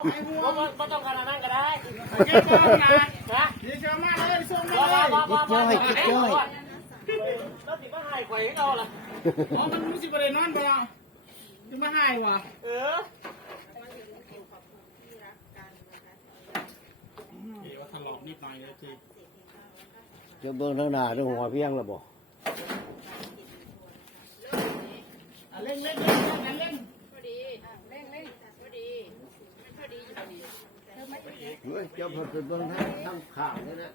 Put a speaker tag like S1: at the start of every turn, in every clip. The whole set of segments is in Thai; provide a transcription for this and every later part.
S1: ไอ้บัว
S2: บ่บ่ต้องขนาดนั้นก็ได้
S1: เก็บกองนะ
S2: นะ
S1: เดี๋ยวเชื่อมาเลยส่ง
S2: บ่
S1: มาเล
S2: บ่
S1: ย
S2: บ่บ่บ่แล้วสิมาให้ข่อยเอาล่ะ
S1: อ๋อมันรู้สึกอะไรนอนบ่ล่ะจะมาให้วะ
S2: เออ
S1: เดี๋ยวถลอกนิดหน่อยเลยที
S3: จะเบิ่งทางหน้าเรื่องหัวเพียงแล้วบ่
S1: เล่นเล่นเล่นเล่นเล่น
S4: พอดีเร่งเร่งพอดี มันพอดีอยู่ตรงนี้เธอไม่ได้
S3: เฮ้ ยเจ้าพิ่นไปเบิ่งทางทางข้างนี่ยนะ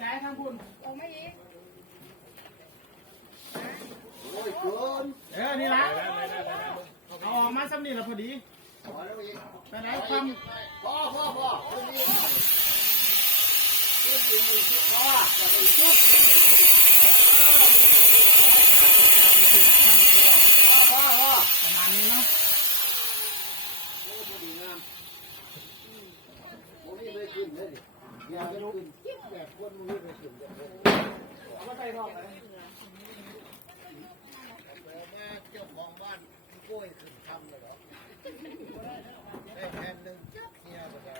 S1: ไหนทางคุณ
S4: ออกไม่อีก
S3: โอ้ยเกิน
S1: เออนี่ละเอาออกมาซ้ำนี่ละพอดีไปไหนความ
S3: พ่อพ่อพ่อคนนี้คนนี้มือสิพ่อจะไปจุ๊บพ่อพ่อพ่อ
S1: ประมาณนี้เนาะ
S3: โอ้บ่ดีงามบ่มีไป ขึ้นเลยดิอย่าไปขึ้นจิ๊บแบบคนบ่มีไปขึ้นแบบนี้
S2: เอามาใส่ท้องเลย
S3: แม่เจ้าของบ้านกล้วยขึ้นทำเลยเหรอได้แผ่นหนึ่งจับเฮียก็ได้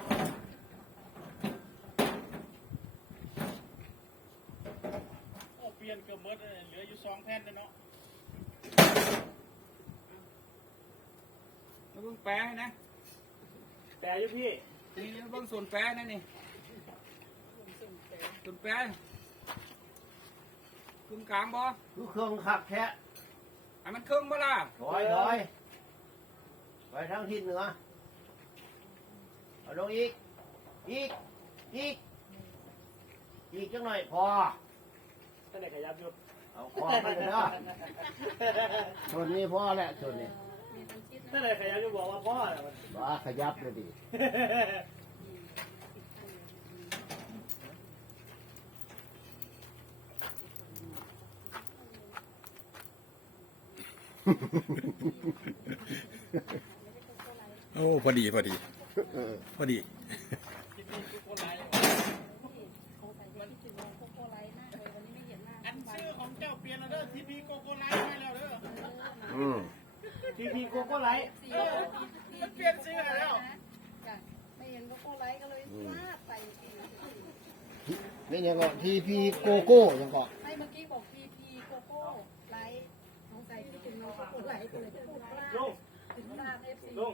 S1: โอ้เปลี่ยนเกือบหมดเลยเหลืออยู่สองแผ่นเนาะ
S5: มาเบิ่งแปรให้นะ
S2: แต่อยู่พี่
S5: นี่เบิ่งส่วนแปรนะนี่ส่วนแปรครึ่งกลางบ่
S3: คือเครื่องขักแท้
S5: ให้มันครึ่งบ่ล่ะ
S3: ถอยถอยไปทางทิศเหนือเอาลงอีก อีก อีก อีกจังหน่อยพอ
S2: ท่านไหนขยับอยู่
S3: เอาคอไปเลยนะชนนี้พอแหละชนนี้
S2: ท่านไหนขยับอยู่บอกว่าพ่อน่ะมัน
S3: บ้าขยับเลยดิ
S6: โอ้พอดีพอดี
S3: เออ
S6: พอดี
S1: อันชื่อของเจ้าเปลี่ยนแล้วเด้อทีพีโกโกไลท์ให้แล้วเด้อ
S3: อืม
S2: ทีพีโกโก้ไลท์
S1: มันเปลี่ยนชื่อให้แล้ว
S4: จ้ะไม่เห็นก็โก้ไลท์ก็เลยลาดไปที
S3: นี่ยังก็ทีพีโกโก้ยังก็
S4: ไม่เมื่อกี้บอกพีพีโกโก้ไลท์สงสัยที่ถึงโกโก้ไลท์ก็เลยพูดพลาด
S2: ลุง
S4: ถึงลาดเอฟซี
S2: ลุง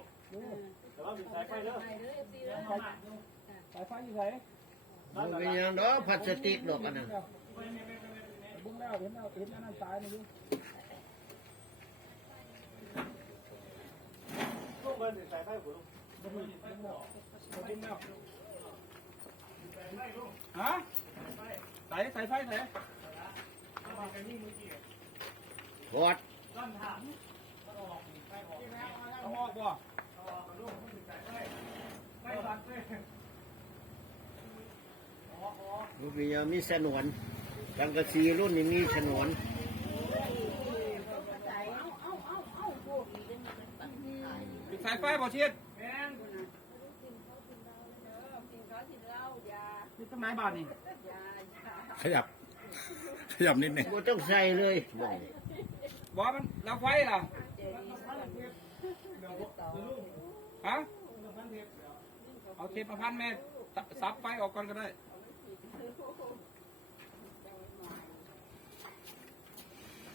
S2: แต่ว่ามีสายไฟเด้อ
S4: ไปเลยเอฟซีเลย
S5: สายไฟอยู่ไส
S3: มันเป็นยังเนาะพลาสติกหรอกอันนั้น
S5: เบิ่งแล้วเห็นแล้วเห็นอันนั้นสายนี่อยู่
S2: ลุงเบิ่งสายไฟผมลุง
S5: เบิ่งแล้ว ฮะใสายสายไฟไหน
S3: ถอด
S5: เอาออกบ่
S3: มันเป็นยังมีสนวนสังกะสีรุ่นนี้มีสนวน
S5: ดสายไฟบ่เชียดนี่ทำไมบาทนี่
S6: ขยับ ขยับนิดนึง
S3: ก็ต้องใส่เลยบอก
S5: บ่มันเราไฟล่ะฮะเอาเทปมาพันแม่ซับไฟออกก่อนก็ได้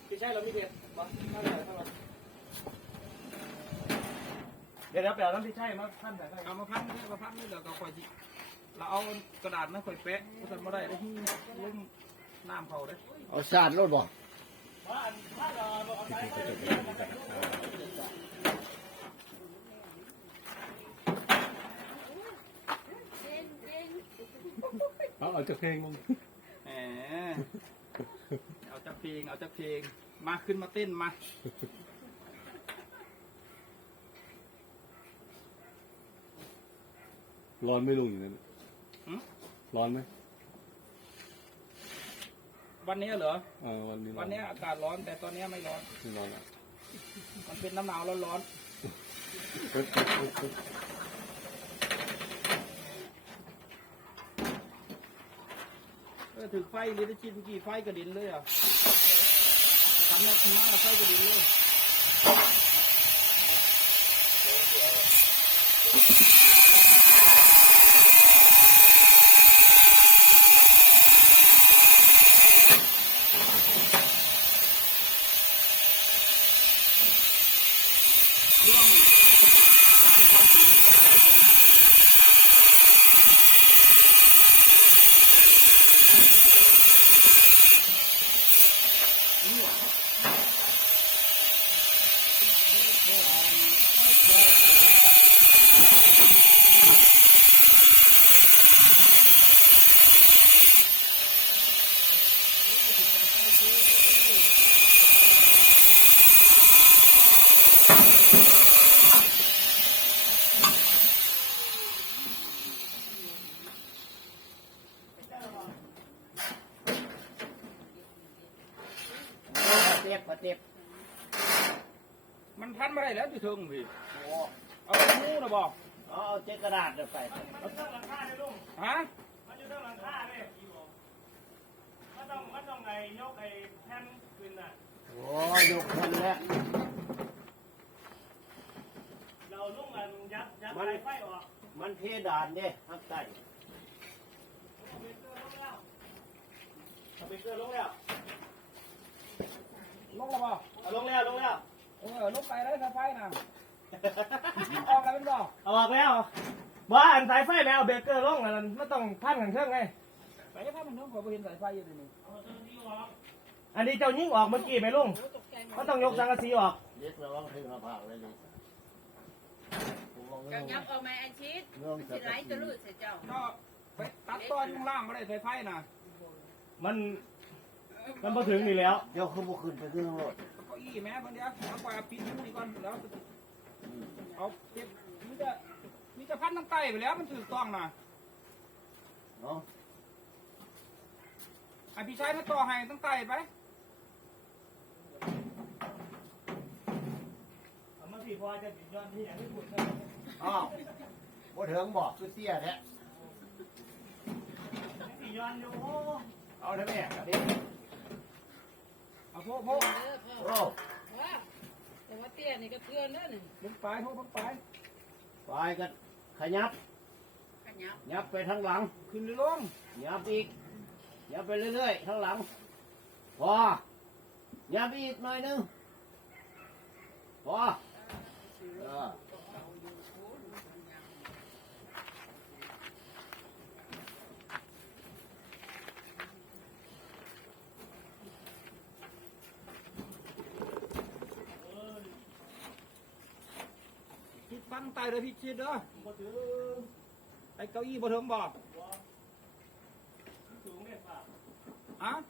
S2: พี่ใช่เรามีเด็ดบ่ เดี๋ยวเราไปเอาน้ำพี่ใช่มาท่านไหน
S5: เอามาพันนี่มาพันนี่เดี๋ยวเราคอยจิเราเอากระดาษมาคอยแปะเพราะฉันไม่ได้ที่ลุ่มน้ำเขาเด้
S3: เอาสาดรถบ่
S6: เอาเอาจะเพลงลง
S5: แหมเอาจากเพลงเอาจากเพลงมาขึ้นมาเต้นมา
S6: ร้อนไหม่ลุงอย่างนั้น
S5: หึ
S6: ร้อนไหม
S5: วันนี้เหรอ
S6: เออวันนี้ร้อ
S5: วันนี้อากาศร้อนแต่ตอนนี้ไม่ร้อน
S6: ไม่ร้อนอะ
S5: มันเป็นน้ำหนาวแล้วร้อน
S6: ปึ๊บปึ๊บปึ๊บปึ๊บ
S5: เออถือไฟเลยได้จินกี่ไฟกระเด็นเลยอะทำแม่ทำมาไฟกระเด็นเลย เรื่องการความสูงไว้ใจผมรั่ว
S3: ปะ เตียบปะเตียบ
S5: มันพันมาได้แล้วจุเทิงพี่
S3: โอ้
S5: เอาไปมูนะบอก
S3: เอาเอาเจ๊กระดาษเดี๋ยวไป
S2: มันต้องหลังคาเลยลุง
S5: ฮะ
S2: มันอยู่ต้องหลังคาเลยมัน ต้องมันต้องไงยกไอ้แท่นขึ้นน่ะ
S3: โอ้ยกขึ้นแล้ว
S2: เราลุงมันยัดยัดสายไฟออก
S3: มันเพดานเนี่ยข้างใต้
S2: เอาเบรกเกอร์ลงแล้วเอาเบรกเกอร์ลงแล้ว
S5: ลงแล้วบอก
S2: เอาลงแล้วลงแล้ว
S5: เออลงไปแล้วไฟนะออกแล้วเป็นบอก
S2: เอาออกแล้วว่าอันสายไฟแมวเบรกเกอร์ลงแล้วมันต้องพันกันเครื่องไง
S5: ไปถ้ามันต้องขอไปเห็นสายไฟอยู่ในนี้
S2: อันนี้เจ้ายิ่งออกเมื่อกี้ไหมลุง
S4: ตกใจหม
S2: ก็
S4: ด
S2: ต้องยกสังกะสีออก
S3: เด็กระวังถึงกระพากเลยดิผมว่าเง
S7: เจ้ายับเอาไหมอาชิต
S3: เงื่อง
S7: สิ
S3: สัก
S7: ไร
S3: ที
S7: จะรู้เสียเจ้า
S5: ก็ไปตัดตอนข้างล่างไม่ได้สายไฟนะ
S2: มันมันพอถึงนี่แล้ว
S3: เดี๋ยวขึ้นบุขึ้นไปขึ้นรถ
S5: เก้าอี้แม่เพิ่นเดียวเอาไปปิดหูนี่ก่อนแล้วเอาเก็บนี่จะนี่จะพันตั้งใต้ไปแล้วมันถูกต้องนะ
S3: เนาะ
S5: ไอพี่ชายมาต่อให้ตั้งใต้ไป
S2: เอามาสี่พอจะติดย้อนที่อย่างที่พูด
S3: อ้าวบ่ถึงบอกคือเสียแท้
S2: สี่ย้อนอยู่
S3: เอาได้ไหมกระดิ่ง
S5: เอาโพโพ
S4: เออพ่อ
S3: โอ้
S4: ว่าแต่ว่าเตี้ยนี่ก็เพื่อนเด้อนี่
S5: ลงไปโพลงไป
S3: ไปกันขยับ
S7: ขยับ
S3: ยับไปทางหลัง
S5: ขึ้นหรือลง
S3: ยับอีก ยับไปเรื่อยๆทางหลัง พอยับอีกหน่อยหนึง พอเออ
S5: คิดฟันใต้เลยพี่ชิดเด้อ
S2: มาถึง
S5: ไอเก้าอี้บ่ถึงบอก
S2: เ huh?